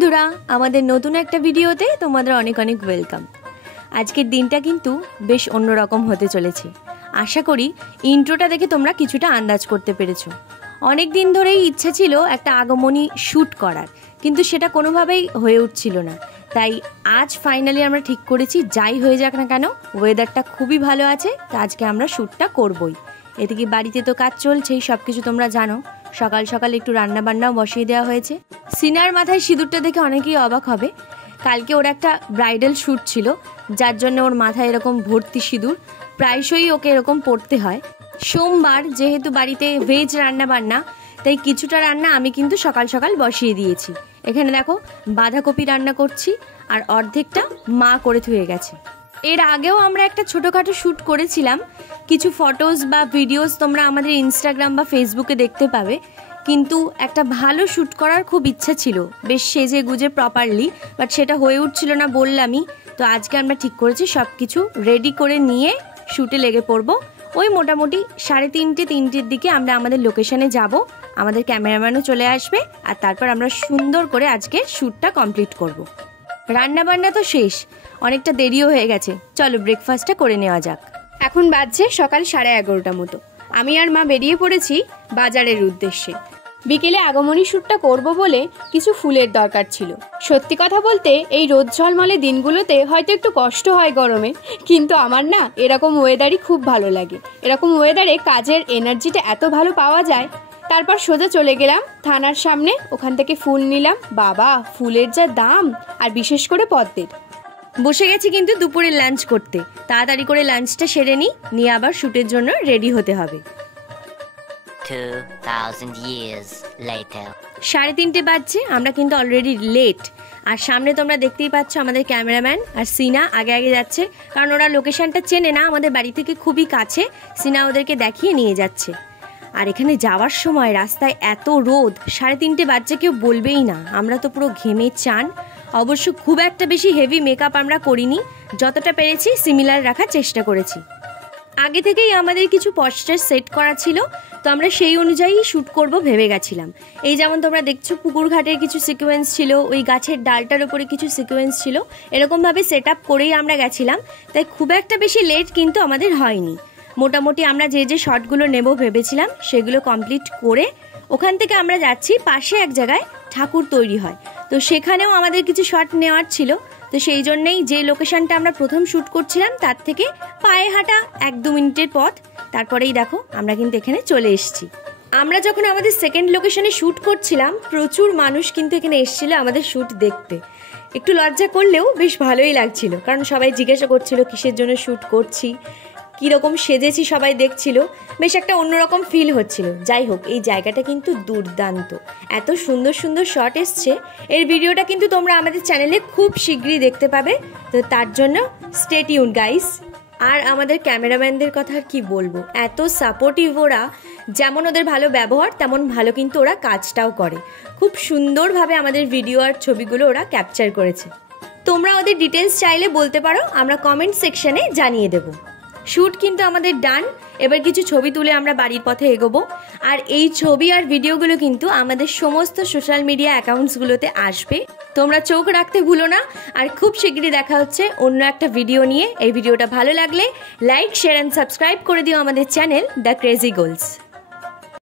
বন্ধুরা, আমাদের নতুন একটা ভিডিওতে তোমাদের অনেক অনেক ওয়েলকাম। আজকের দিনটা কিন্তু বেশ অন্যরকম হতে চলেছে। আশা করি ইন্ট্রোটা দেখে তোমরা কিছুটা আন্দাজ করতে পেরেছো। অনেক দিন ধরেই ইচ্ছা ছিল একটা আগমনী শ্যুট করার, কিন্তু সেটা কোনোভাবেই হয়ে উঠছিল না। তাই আজ ফাইনালি আমরা ঠিক করেছি, যাই হয়ে যাক না কেন, ওয়েদারটা খুবই ভালো আছে, তো আজকে আমরা শ্যুটটা করবই। এদিকে বাড়িতে তো কাজ চলছেই, সব কিছু তোমরা জানো। সকাল সকাল একটু রান্না বান্নাও বসিয়ে দেওয়া হয়েছে। সিনার মাথায় সিঁদুরটা দেখে অনেকেই অবাক হবে। কালকে ওর একটা ব্রাইডাল শ্যুট ছিল, যার জন্য ওর মাথায় এরকম ভর্তি সিঁদুর। প্রায়শই ওকে এরকম পরতে হয়। সোমবার যেহেতু বাড়িতে ভেজ রান্না বান্না, তাই কিছুটা রান্না আমি কিন্তু সকাল সকাল বসিয়ে দিয়েছি। এখানে দেখো বাঁধাকপি রান্না করছি, আর অর্ধেকটা মা করে ধুয়ে গেছে। এর আগেও আমরা একটা ছোটোখাটো শ্যুট করেছিলাম। কিছু ফটোস বা ভিডিওস তোমরা আমাদের ইনস্টাগ্রাম বা ফেসবুকে দেখতে পাবে, কিন্তু একটা ভালো শ্যুট করার খুব ইচ্ছা ছিল, বেশ সেজে গুজে প্রপারলি, বাট সেটা হয়ে উঠছিল না বললামই। তো আজকে আমরা ঠিক করেছি সব কিছু রেডি করে নিয়ে শ্যুটে লেগে পড়বো। ওই মোটামুটি 3:30-4:00 দিকে আমরা আমাদের লোকেশনে যাব, আমাদের ক্যামেরাম্যানও চলে আসবে, আর তারপর আমরা সুন্দর করে আজকে শ্যুটটা কমপ্লিট করব। রান্নাবান্না তো শেষ, অনেকটা দেরিও হয়ে গেছে, চলো ব্রেকফাস্টটা করে নেওয়া যাক। এখন বাজছে সকাল 11:30 মতো। আমি আর মা বেরিয়ে পড়েছি বাজারের উদ্দেশ্যে। বিকেলে আগমনী শ্যুটটা করব বলে কিছু ফুলের দরকার ছিল। সত্যি কথা বলতে এই রোদ ঝলমলে দিনগুলোতে হয়তো একটু কষ্ট হয় গরমে, কিন্তু আমার না এরকম ওয়েদারই খুব ভালো লাগে। এরকম ওয়েদারে কাজের এনার্জিটা এত ভালো পাওয়া যায়। তারপর সোজা চলে গেলাম থানার সামনে, ওখান থেকে ফুল নিলাম। বাবা, ফুলের যা দাম, আর বিশেষ করে পদ্মের। বসে গেছি কিন্তু দুপুরে লাঞ্চ করতে। তাড়াতাড়ি করে লাঞ্চটা সেরে নিয়ে আবার শ্যুটের জন্য রেডি হতে হবে। 2000 years later 3:30 বাজছে, আমরা কিন্তু অলরেডি লেট। আর সামনে তোমরা দেখতেই পাচ্ছ আমাদের ক্যামেরাম্যান আর সিনা আগে আগে যাচ্ছে, কারণ ওরা লোকেশনটা চেনে না, আমাদের বাড়ি থেকে খুবই কাছে। সিনা ওদেরকে দেখিয়ে নিয়ে যাচ্ছে। আর এখানে যাওয়ার সময় রাস্তায় এত রোদ, 3:30 বাজছে, কেউ বলবেই না। আমরা তো পুরো ঘেমে চান। অবশ্য খুব একটা বেশি হেভি মেকআপ আমরা করিনি, যতটা পেরেছি সিমিলার রাখার চেষ্টা করেছি। আগে থেকেই আমাদের কিছু পশ্চার সেট করা ছিল, তো আমরা সেই অনুযায়ী শ্যুট করব ভেবে গেছিলাম। এই যেমন তোমরা দেখছো পুকুর ঘাটের কিছু সিকোয়েন্স ছিল, ওই গাছের ডালটার উপরে কিছু সিকোয়েন্স ছিল, এরকমভাবে সেট আপ করেই আমরা গেছিলাম। তাই খুব একটা বেশি লেট কিন্তু আমাদের হয়নি। মোটামুটি আমরা যে শটগুলো নেব ভেবেছিলাম সেগুলো কমপ্লিট করে ওখান থেকে আমরা যাচ্ছি পাশে এক জায়গায় ঠাকুর তৈরি হয়, তো সেখানেও আমাদের কিছু শট নেওয়ার ছিল। তো সেই জন্যেই যে লোকেশনটা আমরা প্রথম শ্যুট করছিলাম তার থেকে পায়ে হাঁটা 1-2 মিনিটের পথ। তারপরেই দেখো আমরা কিন্তু এখানে চলে এসেছি। আমরা যখন আমাদের সেকেন্ড লোকেশনে শ্যুট করছিলাম, প্রচুর মানুষ কিন্তু এখানে এসেছিল আমাদের শ্যুট দেখতে। একটু লজ্জা করলেও বেশ ভালোই লাগছিল, কারণ সবাই জিজ্ঞাসা করছিল কিসের জন্য শ্যুট করছি, কীরকম সেজেছি, সবাই দেখছিল। বেশ একটা অন্যরকম ফিল হচ্ছিল। যাই হোক, এই জায়গাটা কিন্তু দুর্দান্ত, এত সুন্দর সুন্দর শট এসছে। এর ভিডিওটা কিন্তু তোমরা আমাদের চ্যানেলে খুব শীঘ্রই দেখতে পাবে, তো তার জন্য স্টে টিউন গাইস। আর আমাদের ক্যামেরাম্যানদের কথা আর কি বলবো, এত সাপোর্টিভ ওরা। যেমন ওদের ভালো ব্যবহার, তেমন ভালো কিন্তু ওরা কাজটাও করে। খুব সুন্দরভাবে আমাদের ভিডিও আর ছবিগুলো ওরা ক্যাপচার করেছে। তোমরা ওদের ডিটেলস চাইলে বলতে পারো, আমরা কমেন্ট সেকশনে জানিয়ে দেবো। শ্যুট কিন্তু আমাদের ডান। এবার কিছু ছবি তুলে আমরা বাড়ির পথে এগোবো। আর এই ছবি আর ভিডিওগুলো কিন্তু আমাদের সমস্ত সোশ্যাল মিডিয়া অ্যাকাউন্টসগুলোতে আসবে, তোমরা চোখ রাখতে ভুলো না। আর খুব শীঘ্রই দেখা হচ্ছে অন্য একটা ভিডিও নিয়ে। এই ভিডিওটা ভালো লাগলে লাইক, শেয়ার অ্যান্ড সাবস্ক্রাইব করে দিও আমাদের চ্যানেল দ্য ক্রেজি গোলস।